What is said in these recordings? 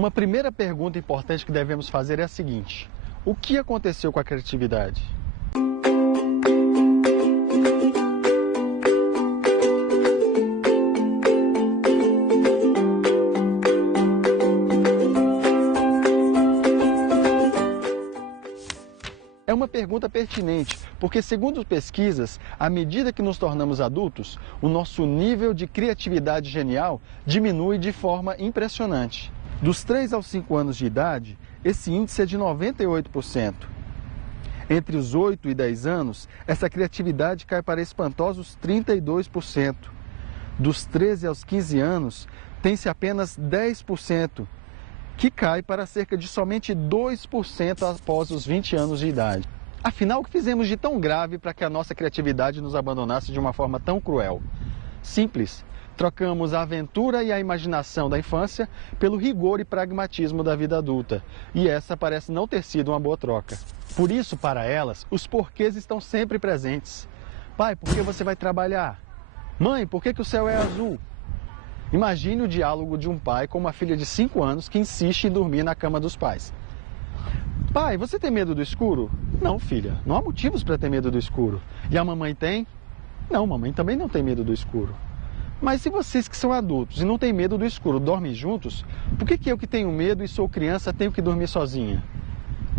Uma primeira pergunta importante que devemos fazer é a seguinte: o que aconteceu com a criatividade? É uma pergunta pertinente, porque segundo pesquisas, à medida que nos tornamos adultos, o nosso nível de criatividade genial diminui de forma impressionante. Dos 3 aos 5 anos de idade, esse índice é de 98%. Entre os 8 e 10 anos, essa criatividade cai para espantosos 32%. Dos 13 aos 15 anos, tem-se apenas 10%. Que cai para cerca de somente 2% após os 20 anos de idade. Afinal, o que fizemos de tão grave para que a nossa criatividade nos abandonasse de uma forma tão cruel? Simples. Trocamos a aventura e a imaginação da infância pelo rigor e pragmatismo da vida adulta. E essa parece não ter sido uma boa troca. Por isso, para elas, os porquês estão sempre presentes. Pai, por que você vai trabalhar? Mãe, por que o céu é azul? Imagine o diálogo de um pai com uma filha de 5 anos que insiste em dormir na cama dos pais. Pai, você tem medo do escuro? Não, filha, não há motivos para ter medo do escuro. E a mamãe tem? Não, mamãe também não tem medo do escuro. Mas se vocês que são adultos e não têm medo do escuro dormem juntos, por que eu que tenho medo e sou criança tenho que dormir sozinha?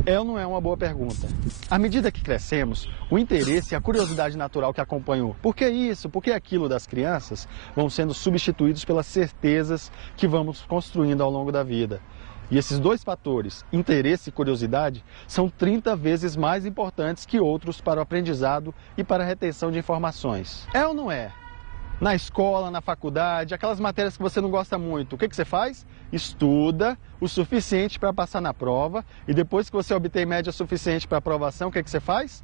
É ou não é uma boa pergunta? À medida que crescemos, o interesse e a curiosidade natural que acompanham por que isso, por que aquilo das crianças vão sendo substituídos pelas certezas que vamos construindo ao longo da vida. E esses dois fatores, interesse e curiosidade, são 30 vezes mais importantes que outros para o aprendizado e para a retenção de informações. É ou não é? Na escola, na faculdade, aquelas matérias que você não gosta muito, o que você faz? Estuda o suficiente para passar na prova e depois que você obter média suficiente para aprovação, o que você faz?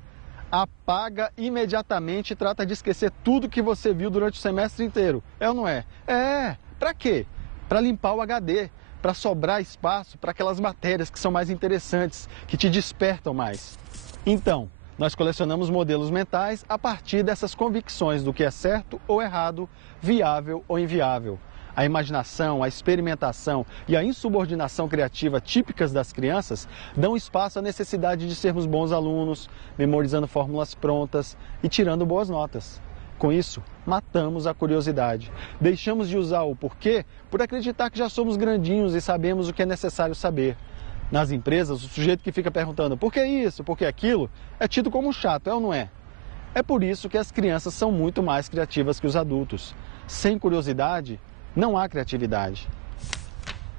Apaga imediatamente e trata de esquecer tudo que você viu durante o semestre inteiro. É ou não é? É. Para quê? Para limpar o HD, para sobrar espaço para aquelas matérias que são mais interessantes, que te despertam mais. Então, nós colecionamos modelos mentais a partir dessas convicções do que é certo ou errado, viável ou inviável. A imaginação, a experimentação e a insubordinação criativa típicas das crianças dão espaço à necessidade de sermos bons alunos, memorizando fórmulas prontas e tirando boas notas. Com isso, matamos a curiosidade. Deixamos de usar o porquê por acreditar que já somos grandinhos e sabemos o que é necessário saber. Nas empresas, o sujeito que fica perguntando por que isso, por que aquilo, é tido como chato, é ou não é? É por isso que as crianças são muito mais criativas que os adultos. Sem curiosidade, não há criatividade.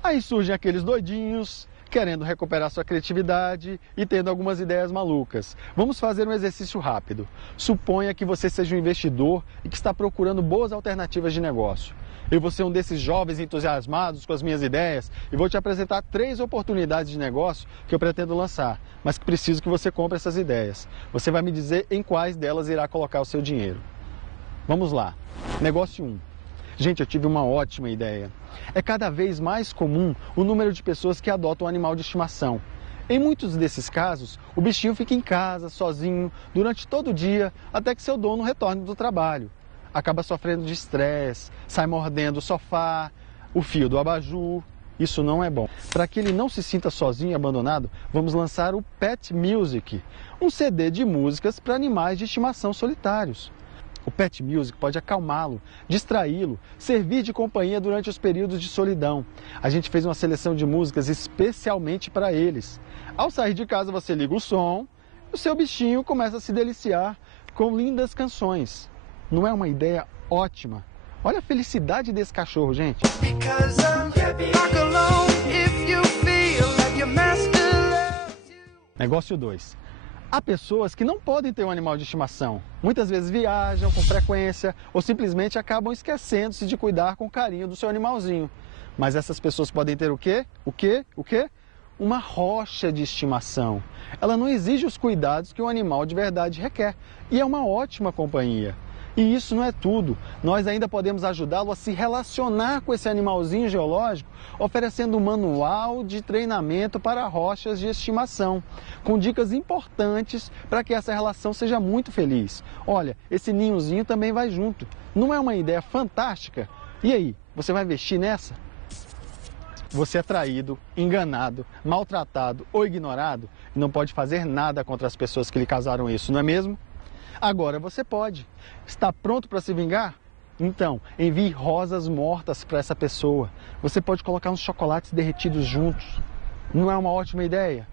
Aí surgem aqueles doidinhos, querendo recuperar sua criatividade e tendo algumas ideias malucas. Vamos fazer um exercício rápido. Suponha que você seja um investidor e que está procurando boas alternativas de negócio. Eu vou ser um desses jovens entusiasmados com as minhas ideias e vou te apresentar 3 oportunidades de negócio que eu pretendo lançar, mas que preciso que você compre essas ideias. Você vai me dizer em quais delas irá colocar o seu dinheiro. Vamos lá. Negócio 1. Gente, eu tive uma ótima ideia. É cada vez mais comum o número de pessoas que adotam um animal de estimação. Em muitos desses casos, o bichinho fica em casa, sozinho, durante todo o dia, até que seu dono retorne do trabalho. Acaba sofrendo de estresse, sai mordendo o sofá, o fio do abajur. Isso não é bom. Para que ele não se sinta sozinho e abandonado, vamos lançar o Pet Music, um CD de músicas para animais de estimação solitários. O Pet Music pode acalmá-lo, distraí-lo, servir de companhia durante os períodos de solidão. A gente fez uma seleção de músicas especialmente para eles. Ao sair de casa, você liga o som e o seu bichinho começa a se deliciar com lindas canções. Não é uma ideia ótima? Olha a felicidade desse cachorro, gente. Negócio 2. Há pessoas que não podem ter um animal de estimação. Muitas vezes viajam com frequência ou simplesmente acabam esquecendo-se de cuidar com carinho do seu animalzinho. Mas essas pessoas podem ter o quê? O quê? O quê? Uma rocha de estimação. Ela não exige os cuidados que um animal de verdade requer. E é uma ótima companhia. E isso não é tudo. Nós ainda podemos ajudá-lo a se relacionar com esse animalzinho geológico, oferecendo um manual de treinamento para rochas de estimação, com dicas importantes para que essa relação seja muito feliz. Olha, esse ninhozinho também vai junto. Não é uma ideia fantástica? E aí, você vai investir nessa? você é traído, enganado, maltratado ou ignorado e não pode fazer nada contra as pessoas que lhe causaram isso, não é mesmo? Agora você pode. Está pronto para se vingar? Então, envie rosas mortas para essa pessoa. Você pode colocar uns chocolates derretidos juntos. Não é uma ótima ideia?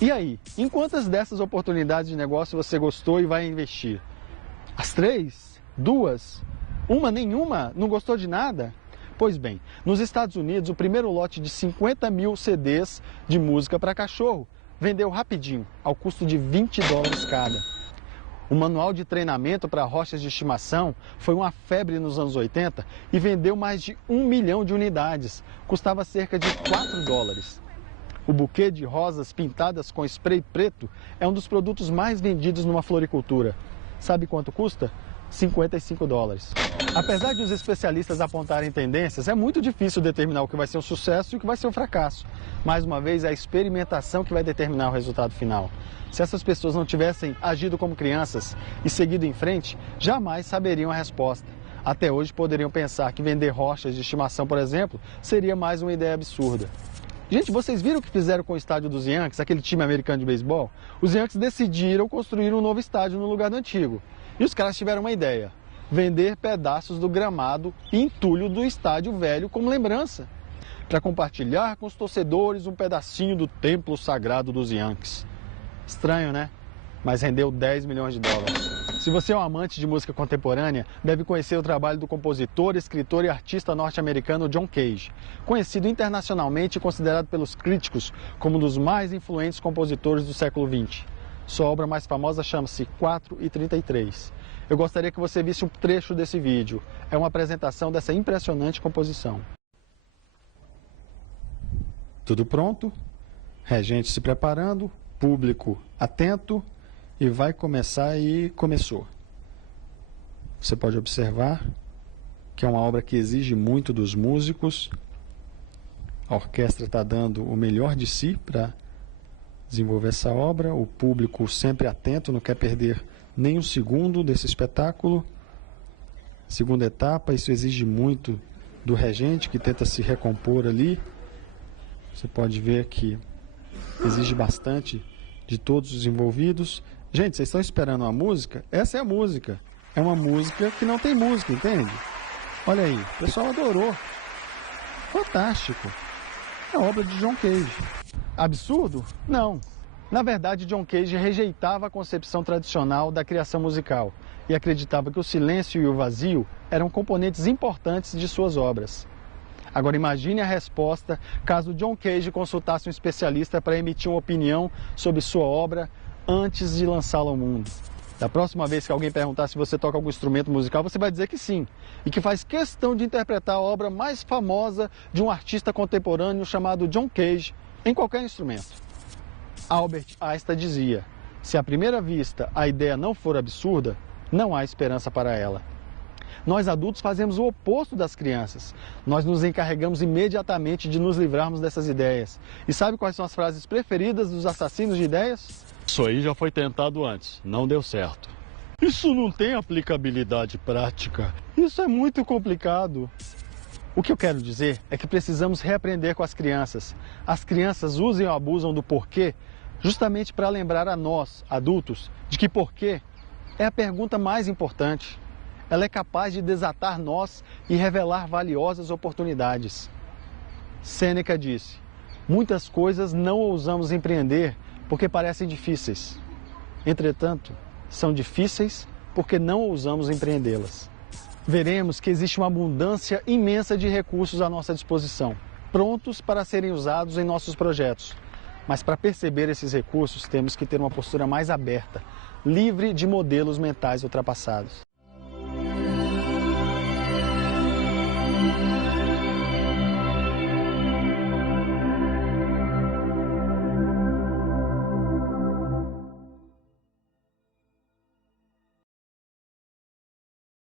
E aí, em quantas dessas oportunidades de negócio você gostou e vai investir? As 3? 2? Uma? Nenhuma? Não gostou de nada? Pois bem, nos Estados Unidos, o primeiro lote de 50 mil CDs de música para cachorro vendeu rapidinho, ao custo de $20 cada. O manual de treinamento para rochas de estimação foi uma febre nos anos 80 e vendeu mais de 1 milhão de unidades. Custava cerca de $4. O buquê de rosas pintadas com spray preto é um dos produtos mais vendidos numa floricultura. Sabe quanto custa? $55. Apesar de os especialistas apontarem tendências, é muito difícil determinar o que vai ser um sucesso e o que vai ser um fracasso. Mais uma vez, é a experimentação que vai determinar o resultado final. Se essas pessoas não tivessem agido como crianças e seguido em frente, jamais saberiam a resposta. Até hoje poderiam pensar que vender rochas de estimação, por exemplo, seria mais uma ideia absurda. Gente, vocês viram o que fizeram com o estádio dos Yankees, aquele time americano de beisebol? Os Yankees decidiram construir um novo estádio no lugar do antigo. E os caras tiveram uma ideia: vender pedaços do gramado e entulho do estádio velho como lembrança, para compartilhar com os torcedores um pedacinho do templo sagrado dos Yankees. Estranho, né? Mas rendeu $10 milhões. Se você é um amante de música contemporânea, deve conhecer o trabalho do compositor, escritor e artista norte-americano John Cage, conhecido internacionalmente e considerado pelos críticos como um dos mais influentes compositores do século XX. Sua obra mais famosa chama-se 4:33. Eu gostaria que você visse um trecho desse vídeo. É uma apresentação dessa impressionante composição. Tudo pronto? Regente se preparando, público atento e vai começar e começou. Você pode observar que é uma obra que exige muito dos músicos. A orquestra está dando o melhor de si para desenvolver essa obra, o público sempre atento, não quer perder nem um segundo desse espetáculo. Segunda etapa, isso exige muito do regente, que tenta se recompor ali. Você pode ver que exige bastante de todos os envolvidos. Gente, vocês estão esperando uma música? Essa é a música. É uma música que não tem música, entende? Olha aí, o pessoal adorou. Fantástico. É obra de John Cage. Absurdo? Não. Na verdade, John Cage rejeitava a concepção tradicional da criação musical e acreditava que o silêncio e o vazio eram componentes importantes de suas obras. Agora imagine a resposta caso John Cage consultasse um especialista para emitir uma opinião sobre sua obra antes de lançá-la ao mundo. Da próxima vez que alguém perguntar se você toca algum instrumento musical, você vai dizer que sim, e que faz questão de interpretar a obra mais famosa de um artista contemporâneo chamado John Cage em qualquer instrumento. Albert Einstein dizia: se à primeira vista a ideia não for absurda, não há esperança para ela. Nós adultos fazemos o oposto das crianças. Nós nos encarregamos imediatamente de nos livrarmos dessas ideias. E sabe quais são as frases preferidas dos assassinos de ideias? Isso aí já foi tentado antes, não deu certo. Isso não tem aplicabilidade prática. Isso é muito complicado. O que eu quero dizer é que precisamos reaprender com as crianças. As crianças usam e abusam do porquê justamente para lembrar a nós, adultos, de que porquê é a pergunta mais importante. Ela é capaz de desatar nós e revelar valiosas oportunidades. Sêneca disse: muitas coisas não ousamos empreender porque parecem difíceis. Entretanto, são difíceis porque não ousamos empreendê-las. Veremos que existe uma abundância imensa de recursos à nossa disposição, prontos para serem usados em nossos projetos. Mas para perceber esses recursos, temos que ter uma postura mais aberta, livre de modelos mentais ultrapassados.